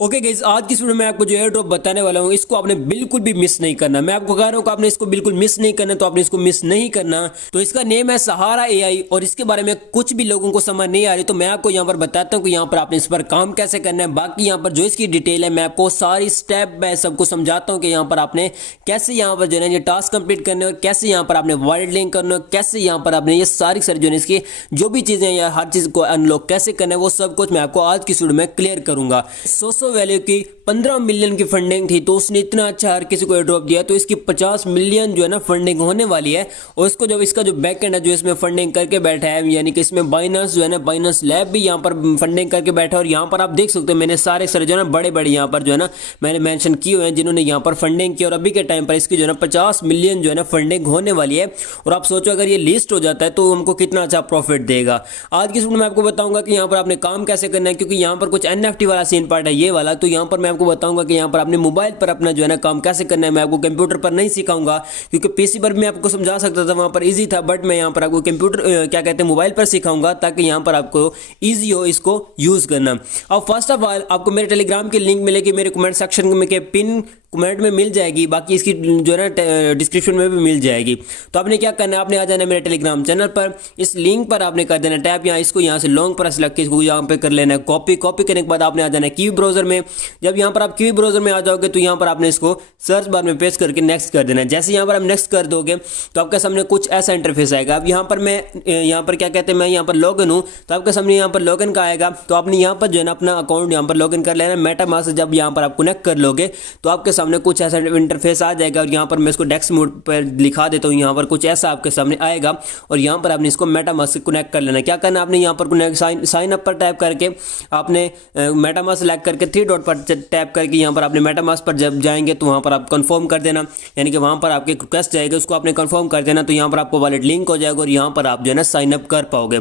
Okay guys, आज की इस वीडियो में आपको जो एयर ड्रॉप बताने वाला हूँ इसको आपने बिल्कुल भी मिस नहीं करना। मैं आपको कह रहा हूँ कि आपने इसको बिल्कुल मिस नहीं करना, तो आपने इसको मिस नहीं करना। तो इसका नेम है सहारा एआई और इसके बारे में कुछ भी लोगों को समझ नहीं आ रही, तो मैं आपको यहाँ पर बताता हूँ कि यहाँ पर आपने इस पर काम कैसे करना है। बाकी यहाँ पर जो इसकी डिटेल है मैं आपको सारी स्टेप बाय सबको समझाता हूँ कि यहाँ पर आपने कैसे यहाँ पर जो है ये टास्क कंप्लीट करने और कैसे यहाँ पर आपने वॉलेट लिंक करना है, कैसे यहाँ पर आपने ये सारी जो है इसकी जो भी चीजें या हर चीज को अनलॉक कैसे करना है, वो सब कुछ मैं आपको आज की वीडियो में क्लियर करूंगा। वैल्यू की 15 मिलियन की फंडिंग थी, तो उसने इतना अच्छा हर किसी को एयर ड्रॉप दिया, तो इसकी 50 मिलियन जो है ना फंडिंग होने वाली है। और इसको जब इसका जो बैकएंड है जो इसमें फंडिंग करके बैठा है, यानी कि इसमें बाइनेंस जो है ना, बाइनेंस लैब भी यहाँ पर फंडिंग करके बैठा है। और यहाँ पर आप देख सकते हो मैंने सारे जो है ना बड़े बड़े यहाँ पर जो है ना मैंने मेंशन किए हुए हैं जिन्होंने यहाँ पर फंडिंग की। और अभी के टाइम पर इसकी जो है ना 50 मिलियन जो है ना फंडिंग होने वाली है। और आप सोचो अगर ये लिस्ट हो जाता है तो हमको कितना अच्छा प्रॉफिट देगा। आज की वीडियो में आपको बताऊंगा कि यहाँ पर आपने काम कैसे करना है, क्योंकि यहाँ पर कुछ एनएफटी वाला सीन पार्ट है ये वाला। तो यहाँ पर मैं आपको बताऊंगा कि यहाँ पर आपने मोबाइल पर अपना जो है ना काम कैसे करना है। मैं आपको कंप्यूटर पर नहीं सिखाऊंगा, क्योंकि पीसी पर मैं आपको समझा सकता था, वहां पर इजी था, बट मैं यहाँ पर आपको कंप्यूटर क्या कहते हैं मोबाइल पर सिखाऊंगा, ताकि यहाँ पर आपको इजी हो इसको यूज करना। अब फर्स्ट ऑफ ऑल आपको मेरे टेलीग्राम की लिंक मिलेगी, मेरे कमेंट सेक्शन में के पिन कमेंट में मिल जाएगी, बाकी इसकी जो है ना डिस्क्रिप्शन में भी मिल जाएगी। तो आपने क्या करना है, आपने आ जाना है मेरे टेलीग्राम चैनल पर। इस लिंक पर आपने कर देना टैप, यहाँ इसको यहाँ से लॉन्ग प्रेस लग के इसको यहाँ पे कर लेना है कॉपी करने के बाद आपने आ जाना है कीवी ब्राउजर में। जब यहाँ पर आप कीवी ब्राउजर में आ जाओगे तो यहाँ पर आपने इसको सर्च बार में पेस्ट करके नेक्स्ट कर देना है। जैसे यहाँ पर आप नेक्स्ट कर दोगे तो आपके सामने कुछ ऐसा इंटरफेस आएगा। अब यहाँ पर मैं यहाँ पर क्या कहते हैं, मैं यहाँ पर लॉगिन हूँ, तो आपके सामने यहाँ पर लॉगिन का आएगा। तो आपने यहाँ पर जो है ना अपना अकाउंट यहाँ पर लॉगिन कर लेना है मेटामास्क से। जब यहाँ पर आप कनेक्ट कर लोगे तो आपके सामने कुछ ऐसा इंटरफेस आ जाएगा। और यहाँ पर मैं इसको डेस्क मोड पर दिखा देता हूँ, यहाँ पर कुछ ऐसा आपके सामने आएगा। और यहाँ पर आपने इसको मेटामास्क से कनेक्ट कर लेना है। क्या करना है, आपने यहाँ पर साइन अप पर टैप करके आपने मेटामास्क सेलेक्ट करके 3 डॉट पर टैप करके यहाँ पर आपने मेटामास्क पर जब जाएंगे तो वहाँ पर आप कंफर्म कर देना, यानी कि वहाँ पर आपके रिक्वेस्ट जाएगा उसको आपने कंफर्म कर देना। तो यहाँ पर आपको वॉलेट लिंक हो जाएगा और यहाँ पर आप जो है ना साइन अप कर पाओगे।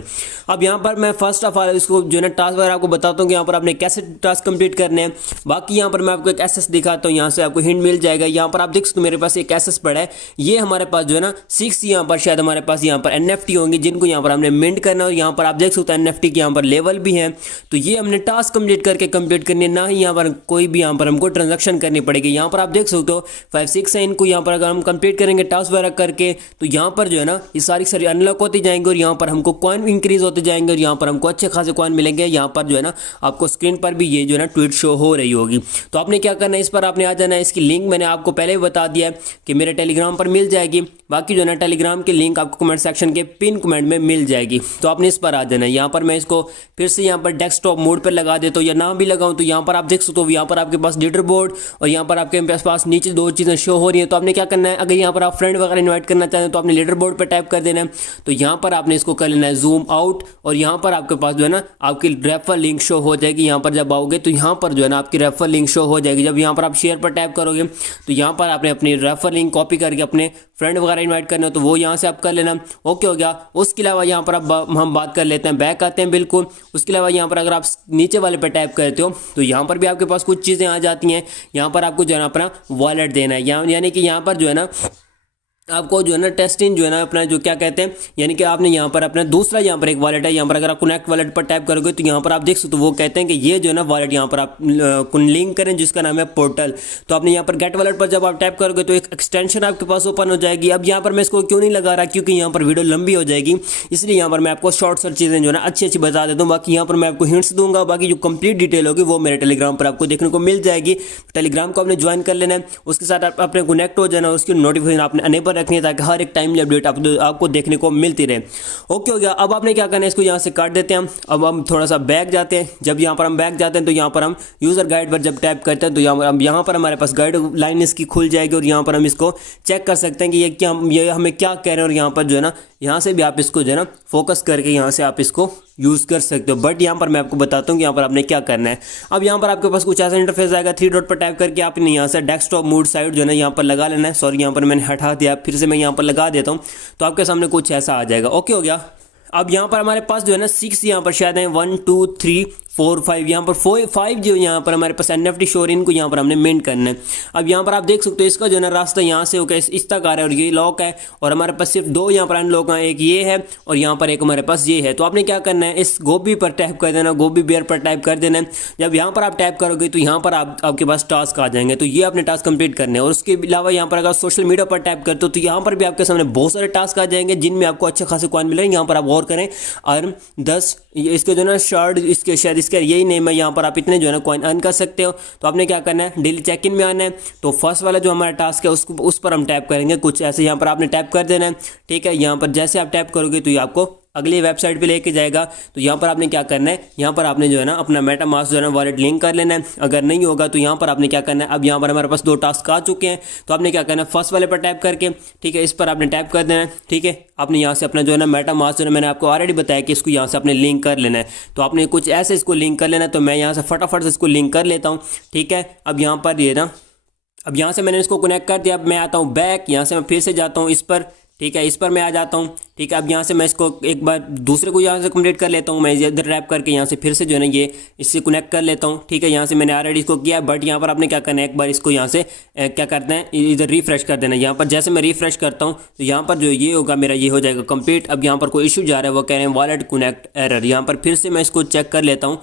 अब यहाँ पर मैं फर्स्ट ऑफ ऑल इसको जो है ना टास्क वगैरह आपको बताता हूँ कि यहाँ पर आपने कैसे टास्क कंप्लीट करने हैं। बाकी यहाँ पर मैं आपको एक एसएस दिखाता हूँ, यहाँ से आपको हिंट मिल जाएगा। यहाँ पर आप देख सकते हो मेरे पास एक एसएस पड़ा है, ये हमारे पास जो है ना 6 यहाँ पर शायद हमारे पास यहाँ पर एनएफटी होंगी जिनको यहाँ पर हमने मिंट करना है। और यहाँ पर आप देख सकते हो एनएफटी के यहाँ पर लेवल भी है, तो ये हमने टास्क कंप्लीट करके कंप्लीट करनी है, ना ही यहाँ पर कोई भी यहाँ पर हमको ट्रांजैक्शन करनी पड़ेगी। यहाँ पर आप देख सकते हो 5-6 है, इनको यहाँ पर अगर हम कंप्लीट करेंगे टास्क वगैरह करके तो यहाँ पर जो है ना ये सारी अनलॉक होती जाएंगे और यहाँ पर हमको कॉइन इंक्रीज होते जाएंगे और यहाँ पर हमको अच्छे खासे कॉइन मिलेंगे। यहाँ पर जो है ना आपको स्क्रीन पर भी ये जो है ना ट्वीट शो हो रही होगी। तो आपने क्या करना है, इस पर आपने आ जाना है। इसकी लिंक मैंने आपको पहले ही बता दिया है कि मेरे टेलीग्राम पर मिल जाएगी। बाकी जो है ना टेलीग्राम की लिंक आपको कमेंट सेक्शन के पिन कमेंट में मिल जाएगी। तो आपने इस पर आ जाना है। यहाँ पर मैं इसको फिर से यहाँ पर डेस्कटॉप मोड पर लगा देता हूँ या ना भी लगाऊँ, तो यहाँ पर आप देख सकते हो यहाँ पर आपके पास लीडर बोर्ड और यहाँ पर आपके पास नीचे 2 चीज़ें शो हो रही है। तो आपने क्या करना है, अगर यहाँ पर आप फ्रेंड वगैरह इन्वाइट करना चाहते हैं तो आपने लीडर बोर्ड पर टैप कर देना है। तो यहाँ पर आपने इसको कर लेना है जूम आउट और यहाँ पर आपके पास जो है ना आपकी रेफर लिंक शो हो जाएगी। यहाँ पर जब आओगे तो यहाँ पर जो है ना आपकी रेफर लिंक शो हो जाएगी। जब यहाँ पर आप शेयर पर टैप करोगे तो यहाँ पर आपने अपनी रेफर लिंक कॉपी करके अपने फ्रेंड वगैरह इन्वाइट करना हो तो वो यहाँ से आप कर लेना। ओके हो गया। उसके अलावा यहाँ पर अब हम बात कर लेते हैं, बैक आते हैं बिल्कुल। उसके अलावा यहाँ पर अगर आप नीचे वाले पर टैप करते हो तो यहाँ पर भी आपके पास कुछ चीज़ें आ जाती हैं। यहाँ पर आपको जो है ना अपना वॉलेट देना है, यानी कि यहाँ पर जो है ना आपको जो है ना टेस्टिंग जो है ना अपना जो क्या कहते हैं, यानी कि आपने यहाँ पर अपना दूसरा यहाँ पर एक वॉलेट है। यहाँ पर अगर आप कनेक्ट वॉलेट पर टैप करोगे तो यहाँ पर आप देख सकते हो वो कहते हैं कि ये जो है ना वॉलेट यहाँ पर आप लिंक करें जिसका नाम है पोर्टल। तो आपने यहाँ पर गेट वॉलेट पर जब आप टैप करोगे तो एक एक्सटेंशन आपके पास ओपन हो जाएगी। अब यहाँ पर मैं इसको क्यों नहीं लगा रहा, क्योंकि यहाँ पर वीडियो लंबी हो जाएगी, इसलिए यहाँ पर मैं आपको शॉर्ट चीज़ें जो है ना अच्छी बता देता हूँ। बाकी यहाँ पर मैं आपको हिंट्स दूंगा, बाकी जो कंप्लीट डिटेल होगी वो मेरे टेलीग्राम पर आपको देखने को मिल जाएगी। टेलीग्राम को आपने ज्वाइन कर लेना है, उसके साथ अपने कनेक्ट हो जाना, उसकी नोटिफिकेशन आपने अनेबल रखनी है ताकि हर एक टाइमली अपडेट आपको देखने को मिलती रहे। ओके हो गया। अब आपने क्या करना है, इसको यहाँ से काट देते हैं। अब हम थोड़ा सा बैक जाते हैं। जब यहाँ पर हम बैक जाते हैं तो यहाँ पर हम यूजर गाइड पर जब टैप करते हैं तो यहाँ पर हमारे पास गाइडलाइन इसकी खुल जाएगी और यहाँ पर हम इसको चेक कर सकते हैं कि ये हमें क्या कह रहे हैं। और यहाँ पर जो है ना यहाँ से भी आप इसको जो है ना फोकस करके यहाँ से आप इसको यूज़ कर सकते हो। बट यहाँ पर मैं आपको बताता हूँ कि यहाँ पर आपने क्या करना है। अब यहाँ पर आपके पास कुछ ऐसा इंटरफेस आएगा, 3 डॉट पर टैप करके आपने यहाँ से डेस्कटॉप मोड साइड जो है ना यहाँ पर लगा लेना है। सॉरी यहाँ पर मैंने हटा दिया, फिर से मैं यहाँ पर लगा देता हूँ तो आपके सामने कुछ ऐसा आ जाएगा। ओके हो गया। अब यहाँ पर हमारे पास जो है ना 6 यहाँ पर शायद है 1 2 3 45 यहाँ पर 5 जो यहाँ पर हमारे पास NFT शोर इनको यहाँ पर हमने मिंट करना है। अब यहाँ पर आप देख सकते हो इसका जो है ना रास्ता यहाँ से होकर इस तक आ रहा है और ये लॉक है और हमारे पास सिर्फ 2 यहाँ पर अनलॉक हैं, एक ये है और यहाँ पर एक हमारे पास ये है। तो आपने क्या करना है, इस गोभी पर टैप कर देना, गोभी बेयर पर टैप कर देना है। जब यहाँ पर आप टैप करोगे तो यहाँ पर आपके पास टास्क आ जाएंगे, तो ये आपने टास्क कंप्लीट करने हैं। और उसके अलावा यहाँ पर अगर सोशल मीडिया पर टैप करते हो तो यहाँ पर भी आपके सामने बहुत सारे टास्क आ जाएंगे जिनमें आपको अच्छे खासे कॉइन मिलेंगे। यहाँ पर आप गौर करें, अर्न 10 इसके जो है ना शर्ट इसके शायद इसका यही नेम है, यहाँ पर आप इतने जो है ना कॉइन अर्न कर सकते हो। तो आपने क्या करना है, डेली चेक इन में आना है। तो फर्स्ट वाला जो हमारा टास्क है उस पर हम टैप करेंगे, कुछ ऐसे यहाँ पर आपने टैप कर देना है। ठीक है, यहाँ पर जैसे आप टैप करोगे तो ये आपको अगली वेबसाइट पे लेके जाएगा। तो यहाँ पर आपने क्या करना है, यहाँ पर आपने जो है ना अपना मेटामास्क जो है ना वॉलेट लिंक कर लेना है। अगर नहीं होगा तो यहाँ पर आपने क्या करना है, अब यहाँ पर हमारे पास 2 टास्क आ चुके हैं। तो आपने क्या करना है, फर्स्ट वाले पर टैप करके, ठीक है, इस पर आपने टैप कर देना है। ठीक है, आपने यहाँ से अपना जो है ना मेटामास्क जो है मैंने आपको ऑलरेडी बताया कि इसको यहाँ से आपने लिंक कर लेना है। तो आपने कुछ ऐसे इसको लिंक कर लेना है। तो मैं यहाँ से फटाफट से इसको लिंक कर लेता हूँ। ठीक है, अब यहाँ पर ये ना, अब यहाँ से मैंने इसको कनेक्ट कर दिया। अब मैं आता हूँ बैक, यहाँ से मैं फिर से जाता हूँ इस पर। ठीक है, इस पर मैं आ जाता हूँ। ठीक है, अब यहाँ से मैं इसको एक बार दूसरे को यहाँ से कंप्लीट कर लेता हूँ। मैं इधर टैप करके यहाँ से फिर से जो है ना ये इससे कनेक्ट कर लेता हूँ। ठीक है, यहाँ से मैंने ऑलरेडी इसको किया, बट यहाँ पर आपने क्या करना है, एक बार इसको यहाँ से क्या करते हैं, इधर रिफ्रेश कर देना। यहाँ पर जैसे मैं रिफ्रेश करता हूँ तो यहाँ पर जो ये होगा मेरा ये हो जाएगा कंप्लीट। अब यहाँ पर कोई इशू जा रहा है, वो कह रहे हैं वॉलेट कनेक्ट एरर। यहाँ पर फिर से मैं इसको चेक कर लेता हूँ।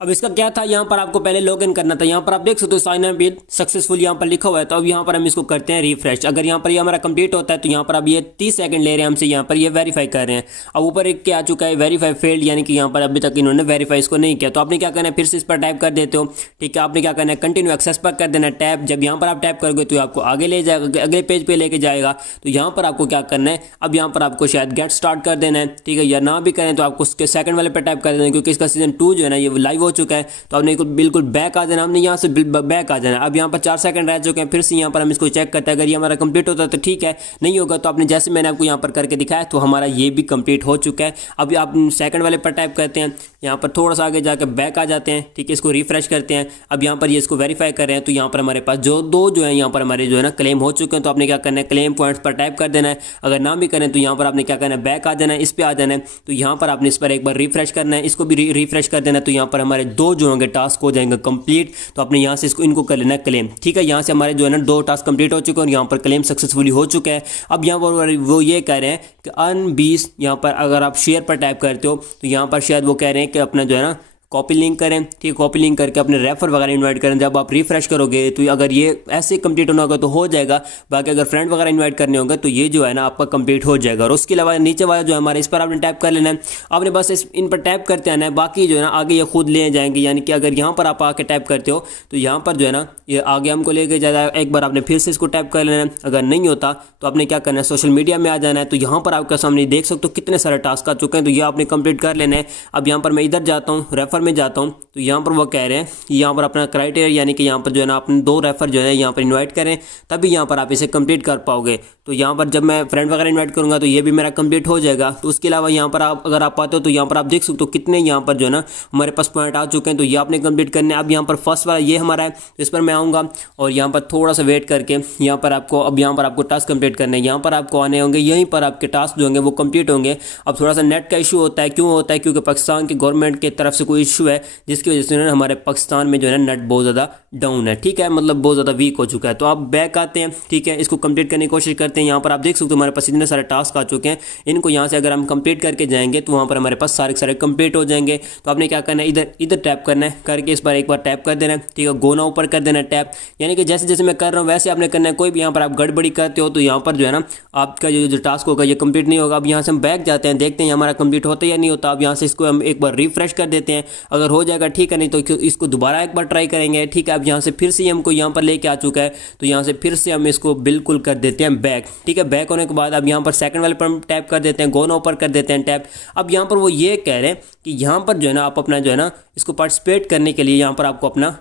अब इसका क्या था, यहाँ पर आपको पहले लॉगिन करना था। यहाँ पर आप देख सकते हो साइन अप विद सक्सेसफुल यहाँ पर लिखा हुआ है। तो अब यहाँ पर हम इसको करते हैं रिफ्रेश। अगर यहाँ पर ये हमारा कंप्लीट होता है तो यहाँ पर अब ये 30 सेकंड ले रहे हैं हमसे, यहाँ पर ये वेरीफाई कर रहे हैं। अब ऊपर एक क्या आ चुका है, वेरीफाई फेल्ड, यानी कि यहाँ पर अभी तक इन्होंने वेरीफाई इसको नहीं किया। तो आपने क्या करना है, फिर से इस पर टाइप कर देते हो। ठीक है, आपने क्या करना है, कंटिन्यू एक्सेस पर कर देना टैप। जब यहाँ पर आप टैप करोगे तो आपको आगे ले जाएगा, अगले पेज पे लेके जाएगा। तो यहाँ पर आपको क्या करना है, अब यहाँ पर आपको शायद गेट स्टार्ट कर देना है। ठीक है, या ना भी करें तो आपको उसके सेकंड वाले पर टाइप कर देना है, क्योंकि इसका सीजन 2 जो है ना ये लाइव हो चुका है। तो आपने बिल्कुल बैक आ जाना, हमने यहाँ से बैक आ जाना। अब यहाँ पर 4 सेकंड रह चुके हैं, फिर से यहाँ पर हम इसको चेक करते हैं। अगर ये हमारा कंप्लीट होता है तो ठीक है, नहीं होगा तो आपने जैसे मैंने आपको यहाँ पर करके दिखाया तो हमारा ये भी कंप्लीट हो चुका है। अब आप सेकंड वाले पर टाइप करते हैं, यहाँ पर थोड़ा सा आगे जाकर बैक आ जाते हैं। ठीक है, इसको रिफ्रेश करते हैं। अब यहाँ पर ये इसको वेरीफाई कर रहे हैं। तो यहाँ पर हमारे पास जो 2 जो है यहाँ पर हमारे जो है ना क्लेम हो चुके हैं। तो आपने क्या करना है, क्लेम पॉइंट्स पर टाइप कर देना है। अगर ना भी करें तो यहाँ पर आपने क्या करना है, बैक आ जाना है, इस पर आ जाना है। तो यहाँ पर आपने इस पर एक बार रिफ्रेश करना है, इसको भी रिफ्रेश कर देना है। तो यहाँ पर हमारे 2 जो होंगे टास्क हो जाएंगे कंप्लीट। तो आपने यहाँ से इनको कर लेना है क्लेम। ठीक है, यहाँ से हमारे जो है ना 2 टास्क कंप्लीट हो चुके हैं और यहाँ पर क्लेम सक्सेसफुली हो चुका है। अब यहाँ पर वो ये कह रहे हैं कि अर्न 20, यहाँ पर अगर आप शेयर पर टाइप करते हो तो यहाँ पर शायद वो कह रहे हैं कि अपना जो है ना कॉपी लिंक करें। ठीक है, कॉपी लिंक करके अपने रेफर वगैरह इनवाइट करें। जब आप रिफ्रेश करोगे तो अगर ये ऐसे कंप्लीट होना होगा तो हो जाएगा, बाकी अगर फ्रेंड वगैरह इनवाइट करने होंगे तो ये जो है ना आपका कंप्लीट हो जाएगा। और उसके अलावा नीचे वाला जो है हमारे, इस पर आपने टैप कर लेना है। आपने बस इन पर टैप करते आना है, बाकी जो है ना आगे ये खुद ले जाएंगे। यानी कि अगर यहाँ पर आप आके टैप करते हो तो यहाँ पर जो है ना ये आगे हमको लेके जाएगा। एक बार आपने फिर से इसको टैप कर लेना है। अगर नहीं होता तो आपने क्या करना है, सोशल मीडिया में आ जाना है। तो यहाँ पर आपके सामने देख सकते हो कितने सारे टास्क आ चुके हैं, तो ये आपने कंप्लीट कर लेना है। अब यहाँ पर मैं इधर जाता हूँ, रेफर में जाता हूँ। तो यहाँ पर वो कह रहे हैं कि यहाँ पर अपना क्राइटेरिया, यानी कि यहाँ पर जो है ना आपने 2 रेफर जो है यहाँ पर इनवाइट करें, तभी यहाँ पर आप इसे कंप्लीट कर पाओगे। तो यहाँ पर जब मैं फ्रेंड वगैरह इनवाइट करूँगा तो ये भी मेरा कंप्लीट हो जाएगा। तो उसके अलावा यहाँ पर आप अगर आप आते हो तो यहाँ पर आप देख सकते हो कितने यहाँ पर जो है ना हमारे पास पॉइंट आ चुके हैं। तो ये आपने कंप्लीट करने। अब यहाँ पर फर्स्ट वाला ये हमारा है, तो इस पर मैं आऊँगा और यहाँ पर थोड़ा सा वेट करके यहाँ पर आपको, अब यहाँ पर आपको टास्क कंप्लीट करने हैं। यहाँ पर आपको आने होंगे, यहीं पर आपके टास्क जो होंगे वो कंप्लीट होंगे। अब थोड़ा सा नेट का इशू होता है, क्यों होता है, क्योंकि पाकिस्तान की गवर्नमेंट की तरफ से कोई इशू है जिसकी वजह से हमारे पाकिस्तान में जो है ना नेट बहुत ज़्यादा डाउन है। ठीक है, मतलब बहुत ज़्यादा वीक हो चुका है। तो आप बैक आते हैं। ठीक है, इसको कंप्लीट करने की कोशिश करते हैं। यहाँ पर आप देख सकते हो हमारे पास इतने सारे टास्क आ चुके हैं। इनको यहाँ से अगर हम कंप्लीट करके जाएंगे तो वहाँ पर हमारे पास सारे कंप्लीट हो जाएंगे। तो आपने क्या करना है, इधर टैप करना है, करके इस पर एक बार टैप कर देना है। ठीक है, गोना ऊपर कर देना है टैप, यानी कि जैसे जैसे मैं कर रहा हूँ वैसे आपने करना है। कोई भी यहाँ पर आप गड़बड़ी करते हो तो यहाँ पर जो है ना आपका जो टास्क होगा ये कंप्लीट नहीं होगा। अब यहाँ से हम बैक जाते हैं, देखते हैं हमारा कंप्लीट होता है या नहीं होता। अब यहाँ से इसको हम एक बार रिफ्रेश कर देते हैं, अगर हो जाएगा ठीक है, नहीं तो इसको दोबारा एक बार ट्राई करेंगे। ठीक है, अब यहाँ से फिर से हमको यहाँ पर लेके आ चुका है। तो यहाँ से फिर से हम इसको बिल्कुल कर देते हैं बैक। ठीक है, बैक होने के बाद अब यहाँ पर सेकंड वाले पर हम टैप कर देते हैं, गोना ऊपर कर देते हैं टैप। अब यहाँ पर वो ये कह रहे हैं कि यहाँ पर जो है ना आप अपना जो है ना इसको पार्टिसिपेट करने के लिए यहाँ पर आपको अपना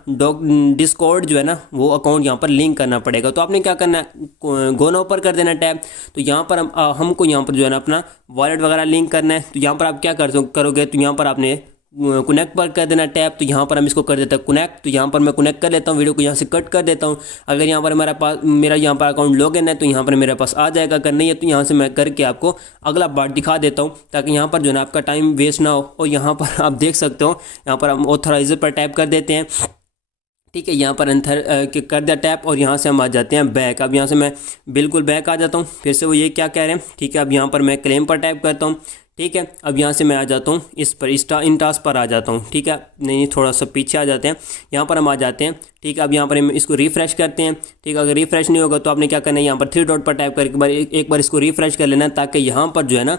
डिस्कॉर्ड जो है ना वो अकाउंट यहाँ पर लिंक करना पड़ेगा। तो आपने क्या करना है, गोना ऊपर कर देना टैप। तो यहाँ पर हमको यहाँ पर जो है ना अपना वॉलेट वगैरह लिंक करना है। तो यहाँ पर आप क्या करोगे, तो यहाँ पर आपने कनेक्ट पर कर देना टैप, तो यहाँ पर हम इसको कर देते हैं कनेक्ट। तो यहाँ पर मैं कनेक्ट कर लेता हूँ, वीडियो को यहाँ से कट कर देता हूँ। अगर यहाँ पर मेरा यहाँ पर अकाउंट लॉगिन है तो यहाँ पर मेरे पास आ जाएगा, अगर नहीं है तो यहाँ से मैं करके आपको अगला पार्ट दिखा देता हूँ, ताकि यहाँ पर जो है ना आपका टाइम वेस्ट ना हो। और यहाँ पर आप देख सकते हो, यहाँ पर हम ऑथराइजर पर टैप कर देते हैं, ठीक है। यहाँ पर अंतर कर दिया टैप, और यहाँ से हम आ जाते हैं बैक। अब यहाँ से मैं बिल्कुल बैक आ जाता हूँ, फिर से वो ये क्या कह रहे हैं, ठीक है। अब यहाँ पर मैं क्लेम पर टैप करता हूँ, ठीक है। अब यहाँ से मैं आ जाता हूँ इस पर इन टास्क पर आ जाता हूँ, ठीक है। नहीं, थोड़ा सा पीछे आ जाते हैं, यहाँ पर हम आ जाते हैं, ठीक है। अब यहाँ पर हम इसको रिफ्रेश करते हैं, ठीक है। अगर रिफ्रेश नहीं होगा तो आपने क्या करना है, यहाँ पर 3 डॉट पर टाइप करके एक बार इसको रिफ्रेश कर लेना, ताकि यहाँ पर जो है ना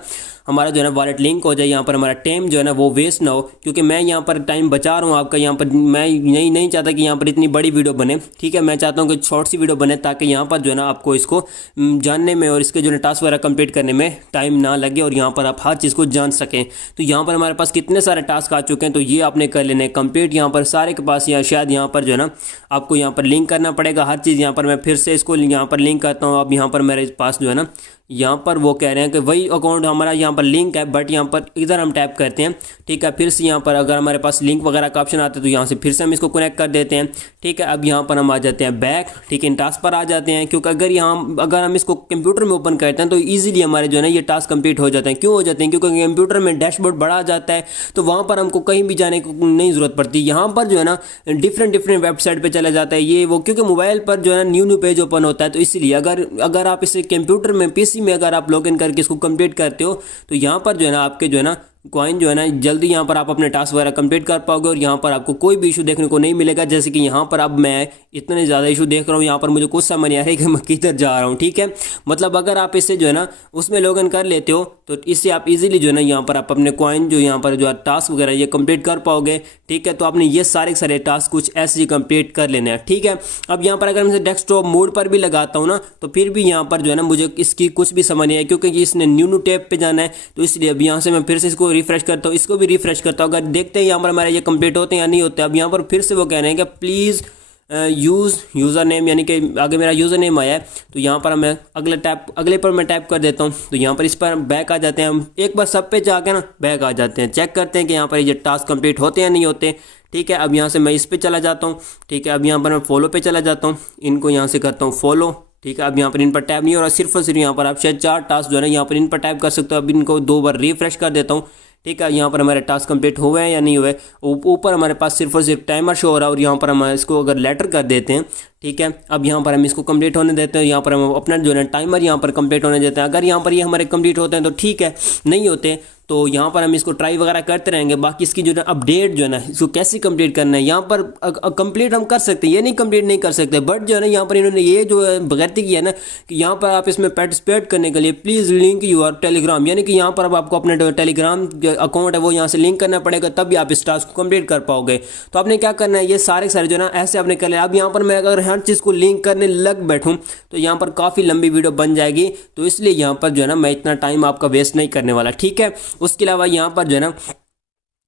हमारा जो है ना वॉलेट लिंक हो जाए, यहाँ पर हमारा टाइम जो है ना वो वेस्ट ना हो। क्योंकि मैं यहाँ पर टाइम बचा रहा हूँ आपका, यहाँ पर मैं नहीं चाहता कि यहाँ पर इतनी बड़ी वीडियो बने, ठीक है। मैं चाहता हूँ कि शॉर्ट सी वीडियो बने, ताकि यहाँ पर जो है ना आपको इसको जानने में और इसके जो है टास्क वगैरह कंप्लीट करने में टाइम ना लगे, और यहाँ पर आप हर चीज़ को जान सकें। तो यहाँ पर हमारे पास कितने सारे टास्क आ चुके हैं, तो ये आपने कर लेने कंप्लीट यहाँ पर सारे के पास, या शायद यहाँ पर जो है ना आपको यहाँ पर लिंक करना पड़ेगा हर चीज़। यहाँ पर मैं फिर से इसको यहाँ पर लिंक करता हूँ। अब यहाँ पर मेरे पास जो है ना यहाँ पर वो कह रहे हैं कि वही अकाउंट हमारा यहाँ पर लिंक है, बट यहाँ पर इधर हम टैप करते हैं, ठीक है। फिर से यहाँ पर अगर हमारे पास लिंक वगैरह का ऑप्शन आता है तो यहाँ से फिर से हम इसको कनेक्ट कर देते हैं, ठीक है। अब यहाँ पर हम आ जाते हैं बैक, ठीक है, इन टास्क पर आ जाते हैं। क्योंकि अगर हम इसको कंप्यूटर में ओपन करते हैं तो ईजिली हमारे जो है ना ये टास्क कंप्लीट हो जाते हैं। क्यों हो जाते हैं? क्योंकि कंप्यूटर में डैशबोर्ड बड़ा आ जाता है, तो वहाँ पर हमको कहीं भी जाने की नहीं ज़रूरत पड़ती। यहाँ पर जो है ना डिफरेंट वेबसाइट पर चला जाता है ये वो, क्योंकि मोबाइल पर जो है ना न्यू पेज ओपन होता है। तो इसलिए अगर आप इसे कंप्यूटर में पीसी में अगर आप लॉगिन करके इसको कंप्लीट करते हो तो यहाँ पर जो है ना आपके जो है ना कॉइन जो है ना जल्दी यहाँ पर आप अपने टास्क वगैरह कंप्लीट कर पाओगे, और यहाँ पर आपको कोई भी इशू देखने को नहीं मिलेगा। जैसे कि यहाँ पर अब मैं इतने ज़्यादा इशू देख रहा हूँ, यहाँ पर मुझे कुछ समझ नहीं आ रहा है कि मैं किधर जा रहा हूँ, ठीक है। मतलब अगर आप इससे जो है ना उसमें लॉगिन कर लेते हो तो इससे आप इजीली जो है ना यहाँ पर आप अपने कॉइन जो यहाँ पर जो टास्क वगैरह ये कंप्लीट कर पाओगे, ठीक है। तो आपने ये सारे टास्क कुछ ऐसे ही कंप्लीट कर लेने हैं, ठीक है। अब यहाँ पर अगर मैं डेस्कटॉप मोड पर भी लगाता हूँ ना तो फिर भी यहाँ पर जो है ना मुझे इसकी कुछ भी समझ नहीं है, क्योंकि इसने न्यू टैब पे जाना है। तो इसलिए अब यहाँ से मैं फिर से इसको रिफ्रेश करता हूँ, इसको भी रिफ्रेश करता हूँ। अगर देखते हैं यहाँ पर हमारे ये कंप्लीट होते हैं या नहीं होते। अब यहाँ पर फिर से वो कह रहे हैं कि प्लीज़ यूज़र नेम, यानी कि आगे मेरा यूज़र नेम आया है। तो यहाँ पर मैं अगले पर मैं टैप कर देता हूँ। तो यहाँ पर इस पर बैक आ जाते हैं हम, एक बार सब पे जाके ना बैक आ जाते हैं, चेक करते हैं कि यहाँ पर ये टास्क कंप्लीट होते हैं या नहीं होते, ठीक है। अब यहाँ से मैं इस पर चला जाता हूँ, ठीक है। अब यहाँ पर मैं फॉलो पे चला जाता हूँ, इनको यहाँ से करता हूँ फॉलो, ठीक है। अब यहाँ पर इन पर टैप नहीं हो रहा, सिर्फ और सिर्फ यहाँ पर आप शायद 4 टास्क जो है ना यहाँ पर इन पर टैप कर सकते हो। अब इनको 2 बार रिफ्रेश कर देता हूँ, ठीक है। यहाँ पर हमारे टास्क कंप्लीट हुए हैं या नहीं हुए, ऊपर हमारे पास सिर्फ और सिर्फ टाइमर शो हो रहा है, और यहाँ पर हम इसको अगर लेटर कर देते हैं, ठीक है। अब यहाँ पर हम इसको कंप्लीट होने देते हैं, यहाँ पर हम अपना जो है टाइमर यहाँ पर कंप्लीट होने देते हैं। अगर यहाँ पर ये हमारे कंप्लीट होते हैं तो ठीक है, नहीं होते तो यहाँ पर हम इसको ट्राई वगैरह करते रहेंगे। बाकी इसकी जो है अपडेट जो है ना इसको कैसे कंप्लीट करना है, यहाँ पर कंप्लीट हम कर सकते हैं, ये नहीं कंप्लीट नहीं कर सकते। बट जो है ना यहाँ पर इन्होंने ये जो गलती की है ना कि यहाँ पर आप इसमें पार्टिसिपेट करने के लिए प्लीज़ लिंक यूर टेलीग्राम, यानी कि यहाँ पर अब आपको अपने टेलीग्राम अकाउंट है वो यहाँ से लिंक करना पड़ेगा, तब भी आप इस टास्क को कंप्लीट कर पाओगे। तो आपने क्या करना है, ये सारे जो है ना ऐसे आपने कर लिया। अब यहाँ पर मैं अगर हर चीज़ को लिंक करने लग बैठूँ तो यहाँ पर काफ़ी लंबी वीडियो बन जाएगी। तो इसलिए यहाँ पर जो है ना मैं इतना टाइम आपका वेस्ट नहीं करने वाला, ठीक है। उसके अलावा यहाँ पर जो है ना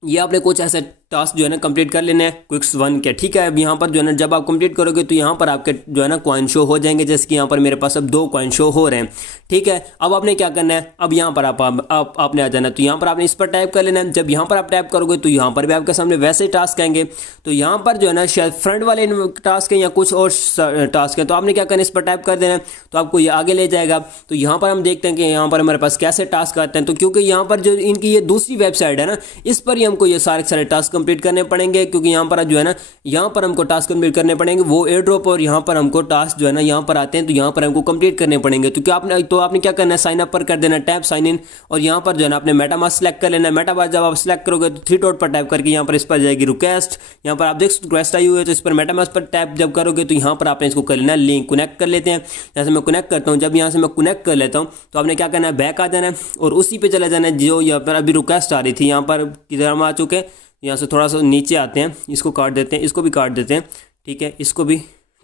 ये आपने कुछ ऐसे टास्क जो है ना कंप्लीट कर लेने हैं क्विक्स 1 के, ठीक है। अब यहाँ पर जो है ना जब आप कंप्लीट करोगे तो यहाँ पर आपके जो है ना कॉइन शो हो जाएंगे, जैसे कि यहाँ पर मेरे पास अब 2 कॉइन शो हो रहे हैं, ठीक है। अब आपने क्या करना है, अब यहाँ पर आपने आ जाना है। तो यहाँ पर आपने इस पर टाइप कर लेना है। जब यहाँ पर आप टाइप करोगे तो यहाँ पर भी आपके सामने वैसे ही टास्क आएंगे। तो यहाँ पर जो है ना शायद फ्रंट वाले टास्क हैं या कुछ और टास्क हैं, तो आपने क्या करना है, इस पर टाइप कर देना है, तो आपको ये आगे ले जाएगा। तो यहाँ पर हम देखते हैं कि यहाँ पर हमारे पास कैसे टास्क आते हैं। तो क्योंकि यहाँ पर जो इनकी ये दूसरी वेबसाइट है ना, इस पर ही हमको ये सारे टास्क कंप्लीट करने पड़ेंगे, क्योंकि यहाँ पर जो है ना यहाँ पर हमको टास्क कंप्लीट करने पड़ेंगे वो एयर ड्रॉप, और यहाँ पर हमको टास्क जो है ना यहाँ पर आते हैं तो यहाँ पर हमको कंप्लीट करने पड़ेंगे। तो क्या आपने क्या करना है, साइन अप पर कर देना टैप साइन इन, और यहाँ पर जो है ना अपने मेटामास्क सेलेक्ट कर लेना है। मेटामास्क जब आप सेलेक्ट करोगे तो 3 डॉट पर टैप करके यहाँ पर इस पर जाएगी रिक्वेस्ट, यहाँ पर आप देख सकते रिक्वेस्ट आई हुई है। तो इस पर मेटामास्क पर टैप जब करोगे तो यहाँ पर आपने इसको कर लेना है लिंक, कनेक्ट कर लेते हैं। जैसे मैं कनेक्ट करता हूँ, जब यहाँ से मैं कनेक्ट कर लेता हूँ तो आपने क्या करना है, बैक आ जाना है और उसी पे चला जाना है जो यहाँ पर अभी रिक्वेस्ट आ रही थी। यहाँ पर किधर हम आ चुके हैं, यहाँ से थोड़ा सा नीचे आते हैं, इसको काट देते हैं, इसको भी काट देते हैं, ठीक है, इसको भी,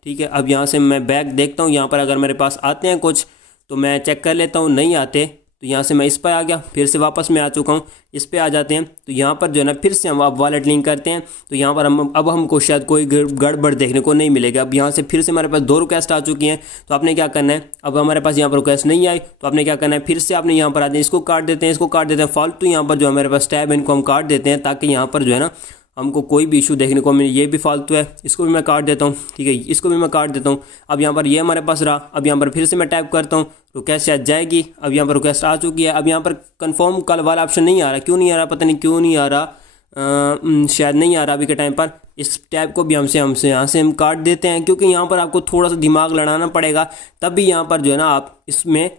ठीक है। अब यहाँ से मैं बैक देखता हूँ, यहाँ पर अगर मेरे पास आते हैं कुछ तो मैं चेक कर लेता हूँ, नहीं आते तो यहाँ से मैं इस पर आ गया, फिर से वापस मैं आ चुका हूँ, इस पे आ जाते हैं। तो यहाँ पर जो है ना फिर से हम अब वॉलेट लिंक करते हैं। तो यहाँ पर अब हमको शायद कोई गड़बड़ देखने को नहीं मिलेगा। अब यहाँ से फिर से हमारे पास 2 रिक्वेस्ट आ चुकी हैं। तो आपने क्या करना है, अब हमारे पास यहाँ पर रिक्वेस्ट नहीं आई तो आपने क्या करना है, फिर से आपने यहाँ पर आते हैं, इसको काट देते हैं, इसको काट देते हैं फालतू। यहाँ पर जो हमारे पास टैब है इनको हम काट देते हैं ताकि यहाँ पर जो है ना हमको कोई भी इशू देखने को मिले। ये भी फालतू है, इसको भी मैं काट देता हूँ, ठीक है, इसको भी मैं काट देता हूँ। अब यहाँ पर ये हमारे पास रहा। अब यहाँ पर फिर से मैं टाइप करता हूँ, रिक्वेस्ट शायद जाएगी। अब यहाँ पर रिक्वेस्ट आ चुकी है। अब यहाँ पर कंफर्म कल वाला ऑप्शन नहीं आ रहा, क्यों नहीं आ रहा पता नहीं क्यों नहीं आ रहा, शायद नहीं आ रहा अभी के टाइम पर। इस टैब को भी हमसे यहाँ से हम काट देते हैं, क्योंकि यहाँ पर आपको थोड़ा सा दिमाग लड़ाना पड़ेगा, तब भी यहाँ पर जो है ना आप इसमें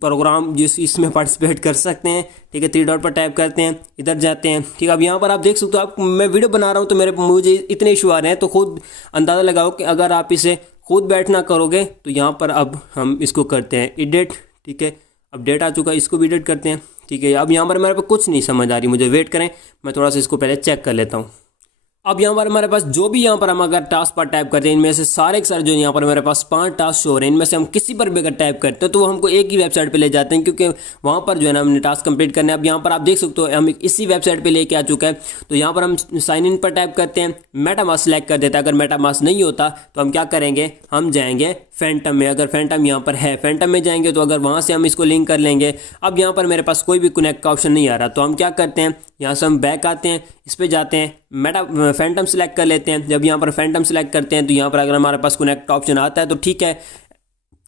प्रोग्राम इसमें पार्टिसिपेट कर सकते हैं, ठीक है। 3 डॉट पर टाइप करते हैं, इधर जाते हैं, ठीक है। अब यहाँ पर आप देख सकते हो, आप मैं वीडियो बना रहा हूँ तो मुझे इतने इशू आ रहे हैं, तो खुद अंदाज़ा लगाओ कि अगर आप इसे खुद बैठना करोगे तो यहाँ पर अब हम इसको करते हैं एडिट, ठीक है। अब डेट आ चुका है, इसको भी एडिट करते हैं, ठीक है। अब यहाँ पर मेरे को कुछ नहीं समझ आ रही, मुझे वेट करें, मैं थोड़ा सा इसको पहले चेक कर लेता हूँ। अब यहाँ पर हमारे पास जो भी यहाँ पर हम अगर टास्क पर टाइप करते हैं, इनमें से सारे के सारे जो यहाँ पर मेरे पास 5 टास्क शो हो रहे हैं, इनमें से हम किसी पर भी अगर टाइप करते हैं तो वो हमको एक ही वेबसाइट पे ले जाते हैं, क्योंकि वहाँ पर जो है ना हमने टास्क कंप्लीट करना है। अब यहाँ पर आप देख सकते हो हम इसी वेबसाइट पे लेके आ चुका है। तो यहाँ पर हम साइन इन पर टाइप करते हैं, मेटामास्क सेलेक्ट कर देते हैं। अगर मेटामास्क नहीं होता तो हम क्या करेंगे, हम जाएंगे फैंटम में। अगर फैंटम यहाँ पर है, फैंटम में जाएंगे तो अगर वहाँ से हम इसको लिंक कर लेंगे। अब यहाँ पर मेरे पास कोई भी कनेक्ट का ऑप्शन नहीं आ रहा, तो हम क्या करते हैं, यहाँ से हम बैक आते हैं, इस पर जाते हैं, फैंटम सेलेक्ट कर लेते हैं। जब यहाँ पर फैंटम सेलेक्ट करते हैं तो यहाँ पर अगर हमारे पास कनेक्ट ऑप्शन आता है तो ठीक है।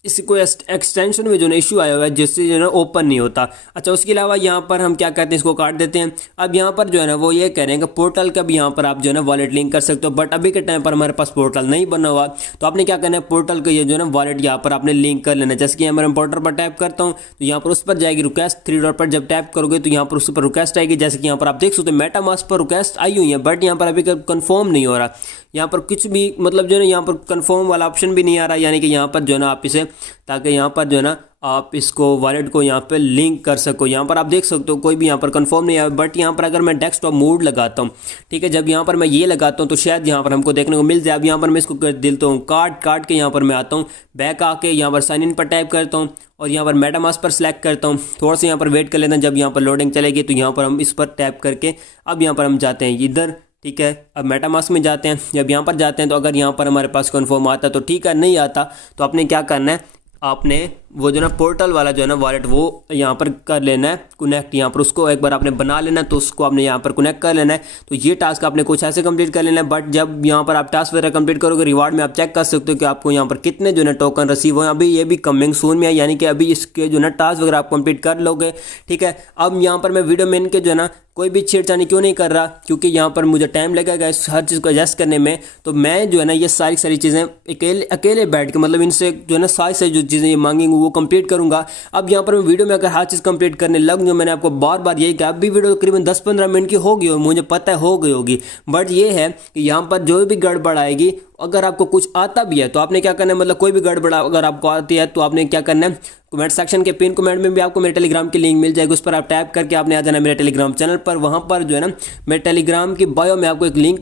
इसको एक्सटेंशन में जो ना इशू आया हुआ है जिससे जो ना ओपन नहीं होता। अच्छा, उसके अलावा यहाँ पर हम क्या करते हैं, इसको काट देते हैं। अब यहाँ पर जो है ना वो ये कह रहे हैं कि पोर्टल का भी यहाँ पर आप जो है ना वॉलेट लिंक कर सकते हो, बट अभी के टाइम पर हमारे पास पोर्टल नहीं बना हुआ। तो आपने क्या करना है, पोर्टल का ये जो है ना वॉलेट यहाँ पर आपने लिंक कर लेना है। जैसे कि यहाँ पर पोर्टल पर टाइप करता हूँ तो यहाँ पर उस पर जाएगी रिक्वेस्ट, 3 डॉट पर जब टाइप करोगे तो यहाँ पर उस पर रिक्वेस्ट आएगी। जैसे कि यहाँ पर आप देख सकते हो मेटामास्क पर रिक्वेस्ट आई हुई है, बट यहाँ पर अभी कन्फर्म नहीं हो रहा। यहाँ पर कुछ भी मतलब जो है ना यहाँ पर कंफर्म वाला ऑप्शन भी नहीं आ रहा, यानी कि यहाँ पर जो है ना आप इसे, ताकि यहाँ पर जो है ना आप इसको वॉलेट को यहाँ पे लिंक कर सको। यहाँ पर आप देख सकते हो कोई भी यहाँ पर कंफर्म नहीं है। बट यहाँ पर अगर मैं डेस्कटॉप मोड लगाता हूँ, ठीक है, जब यहाँ पर मैं ये लगाता हूँ तो शायद यहाँ पर हमको देखने को मिल जाए। अब यहाँ पर मैं इसको कर देता हूँ काट के यहाँ पर मैं आता हूँ, बैक आके यहाँ पर साइन इन पर टाइप करता हूँ और यहाँ पर मेटामास्क पर सिलेक्ट करता हूँ। थोड़ा सा यहाँ पर वेट कर लेना, जब यहाँ पर लोडिंग चलेगी तो यहाँ पर हम इस पर टैप करके अब यहाँ पर हम जाते हैं इधर, ठीक है। अब मेटामास्क में जाते हैं, जब यहाँ पर जाते हैं तो अगर यहाँ पर हमारे पास कन्फर्म आता तो ठीक है, नहीं आता तो आपने क्या करना है, आपने वो जो ना पोर्टल वाला जो है ना वॉलेट वो यहाँ पर कर लेना है कनेक्ट। यहाँ पर उसको एक बार आपने बना लेना है, तो उसको आपने यहाँ पर कनेक्ट कर लेना है। तो ये टास्क आपने कुछ ऐसे कंप्लीट कर लेना है। बट जब यहाँ पर आप टास्क वगैरह कंप्लीट करोगे, रिवार्ड में आप चेक कर सकते हो कि आपको यहाँ पर कितने जो है टोकन रिसीव हुए। अभी ये भी कमिंग सून में है, यानी कि अभी इसके जो ना टास्क वगैरह आप कंप्लीट कर लोगे, ठीक है। अब यहाँ पर मैं वीडियो में इनके जो है ना कोई भी छेड़छाड़ी क्यों नहीं कर रहा, क्योंकि यहाँ पर मुझे टाइम लगेगा इस हर चीज़ को एडजस्ट करने में। तो मैं जो है ना ये सारी चीज़ें अकेले बैठ के मतलब इनसे जो है ना सारी जो चीज़ें ये मांगेंगे वो कंप्लीट करूँगा। अब यहाँ पर मैं वीडियो में अगर हर चीज़ कंप्लीट करने लग जाऊँ, मैंने आपको बार बार यही कहा, अभी वीडियो तकरीबन 10-15 मिनट की होगी और मुझे पता है हो गई होगी। बट ये है कि यहाँ पर जो भी गड़बड़ आएगी, अगर आपको कुछ आता भी है तो आपने क्या करना है, मतलब कोई भी गड़बड़ अगर आपको आती है तो आपने क्या करना है, कमेंट सेक्शन के पिन कमेंट में भी आपको मेरे टेलीग्राम की लिंक मिल जाएगी, उस पर आप टैप करके आपने आ जाना मेरे टेलीग्राम चैनल पर। वहाँ पर जो है ना मेरे टेलीग्राम की बायो में आपको एक लिंक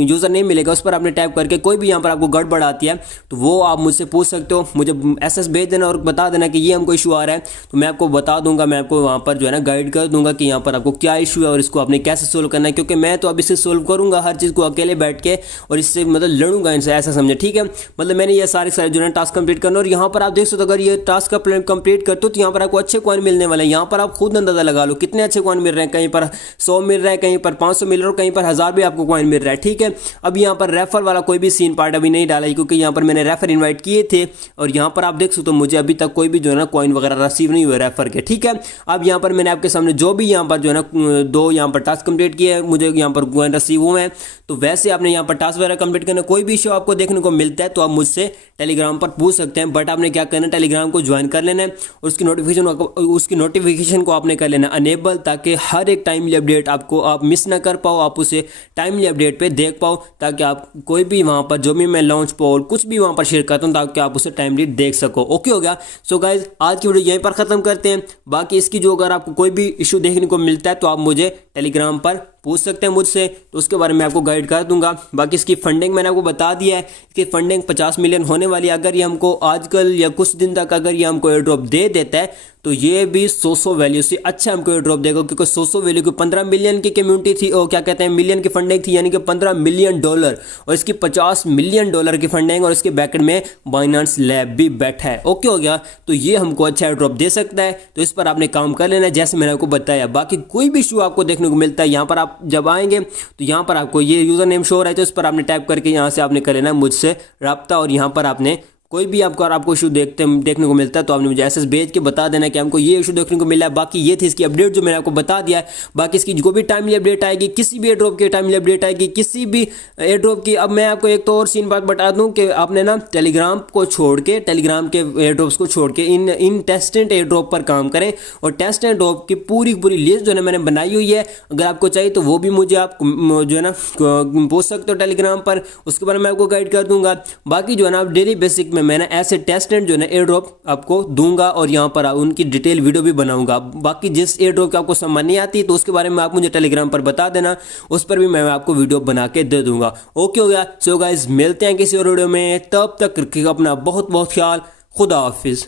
यूज़र नेम मिलेगा, उस पर आपने टैप करके कोई भी यहाँ पर आपको गड़बड़ आती है तो वो आप मुझसे पूछ सकते हो। मुझे एसएस भेज देना और बता देना कि ये हमको इशू आ रहा है, तो मैं आपको बता दूंगा, मैं आपको वहाँ पर जो है ना गाइड कर दूंगा कि यहाँ पर आपको क्या इशू है और इसको आपने कैसे सोल्व करना है। क्योंकि मैं तो अब इससे सोल्व करूँगा हर चीज़ को अकेले बैठ के और इससे मतलब लड़ूंगा इनसे, ऐसा समझे, ठीक है। मतलब मैंने ये सारे जो है टास्क कंप्लीट करना। और यहाँ पर आप देख सकते हो अगर ये टास्क कंप्लीट करते हो तो यहाँ पर आपको अच्छे कॉइन मिलने वाले हैं। यहाँ पर आप खुद अंदाजा लगा लो कितने अच्छे कॉइन मिल रहे हैं, कहीं पर 100 मिल रहा है, कहीं पर 500 मिल रहा है, कहीं पर 1000 भी आपको कॉइन मिल रहा है, ठीक है। अब यहाँ पर रेफर वाला कोई भी सीन पार्ट अभी नहीं डाला है, क्योंकि यहाँ पर मैंने रेफर इन्वाइट किए थे और यहाँ पर आप देख सकते हो मुझे अभी तक कोई भी जो है ना कॉइन वगैरह रिसीव नहीं हुए रेफर के, ठीक है। अब यहाँ पर मैंने आपके सामने जो भी यहाँ पर जो है ना 2 यहाँ पर टास्क कंप्लीट किए हैं, मुझे यहाँ पर कॉइन रिसीव हुए हैं। तो वैसे आपने यहाँ पर टास्क वगैरह कंप्लीट करना, कोई भी इशू आपको देखने को मिलता है तो आप मुझसे टेलीग्राम पर पूछ सकते हैं। बट आपने क्या करना है, टेलीग्राम को ज्वाइन कर लेना है और उसकी नोटिफिकेशन को आपने कर लेना अनेबल, ताकि हर एक टाइमली अपडेट आपको आप मिस ना कर पाओ, आप उसे टाइमली अपडेट पे देख पाओ, ताकि आप कोई भी वहाँ पर जो भी मैं लॉन्च पोल कुछ भी वहाँ पर शेयर करता हूँ ताकि आप उसे टाइमली देख सको। ओके हो गया। सो गाइज आज की वीडियो यहीं पर ख़त्म करते हैं। बाकी इसकी जो अगर आपको कोई भी इशू देखने को मिलता है तो आप मुझे टेलीग्राम पर पूछ सकते हैं मुझसे, तो उसके बारे में आपको गाइड कर दूंगा। बाकी इसकी फंडिंग मैंने आपको बता दिया है, इसकी फंडिंग 50 मिलियन होने वाली है। अगर ये हमको आजकल या कुछ दिन तक अगर ये हमको एयर ड्रॉप दे देता है तो ये भी 100 वैल्यू से अच्छा हमको ड्रॉप देगा, क्योंकि 100 वैल्यू की 15 मिलियन की कम्युनिटी थी, और क्या कहते हैं मिलियन की फंडिंग थी, यानी कि $15 मिलियन, और इसकी $50 मिलियन की फंडिंग, और इसके बैकेंड में बाइनेंस लैब भी बैठा है। ओके हो गया, तो ये हमको अच्छा ड्रॉप दे सकता है, तो इस पर आपने काम कर लेना जैसे मैंने आपको बताया। बाकी कोई भी इशू आपको देखने को मिलता है, यहाँ पर आप जब आएंगे तो यहाँ पर आपको ये यूजर नेम शो हो रहा है, तो इस पर आपने टाइप करके यहाँ से आपने कर लेना मुझसे राब्ता, और यहाँ पर आपने कोई भी आपको इशू देखने को मिलता है तो आपने मुझे एसएस भेज के बता देना कि हमको ये इशू देखने को मिला है। बाकी ये थी इसकी अपडेट जो मैंने आपको बता दिया है। बाकी इसकी जो भी टाइमली अपडेट आएगी, किसी भी एयरड्रॉप की टाइमली अपडेट आएगी, किसी भी एयरड्रॉप की, अब मैं आपको एक तो और सीन बात बता दूं कि आपने ना टेलीग्राम को छोड़ के, टेलीग्राम के एयरड्रॉप्स को छोड़ के इन टेस्टेंट एयरड्रॉप पर काम करें, और टेस्ट एंड ड्रॉप की पूरी लिस्ट जो है मैंने बनाई हुई है, अगर आपको चाहिए तो वो भी मुझे आप जो है ना पूछ सकते हो टेलीग्राम पर, उसके बारे में आपको गाइड कर दूंगा। बाकी जो है ना डेली बेसिक में मैंने ऐसे टेस्ट एंड जो है ना एयर ड्रॉप आपको दूंगा, और यहाँ पर उनकी डिटेल वीडियो भी बनाऊंगा। बाकी जिस एयर ड्रॉप की आपको समझ नहीं आती तो उसके बारे में आप मुझे टेलीग्राम पर बता देना, उस पर भी मैं आपको वीडियो बना के दे दूंगा। ओके हो गया। सो गाइस, मिलते हैं किसी और वीडियो में, तब तक रखिएगा अपना बहुत बहुत ख्याल। खुदा हाफिज।